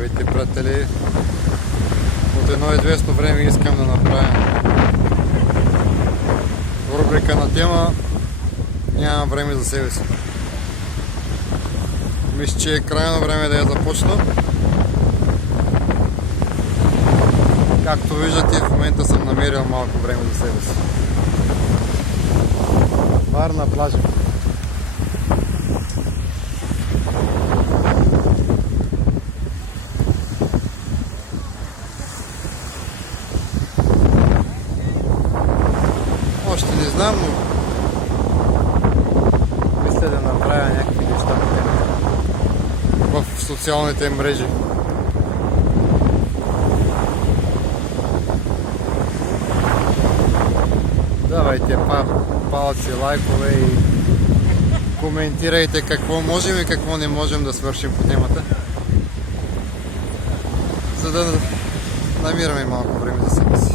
Здравейте, приятели! От 1:200 време искам да направя рубрика на тема "Нямам време за себе си". Мисля, че е крайно време да я започна. Както виждате, в момента съм намерил малко време за себе си. Бар на плажа. Още не знам, но мисля да направя някакви неща по темата в социалните мрежи. Давайте палци, лайкове и коментирайте какво можем и какво не можем да свършим по темата, за да намираме малко време за себе си.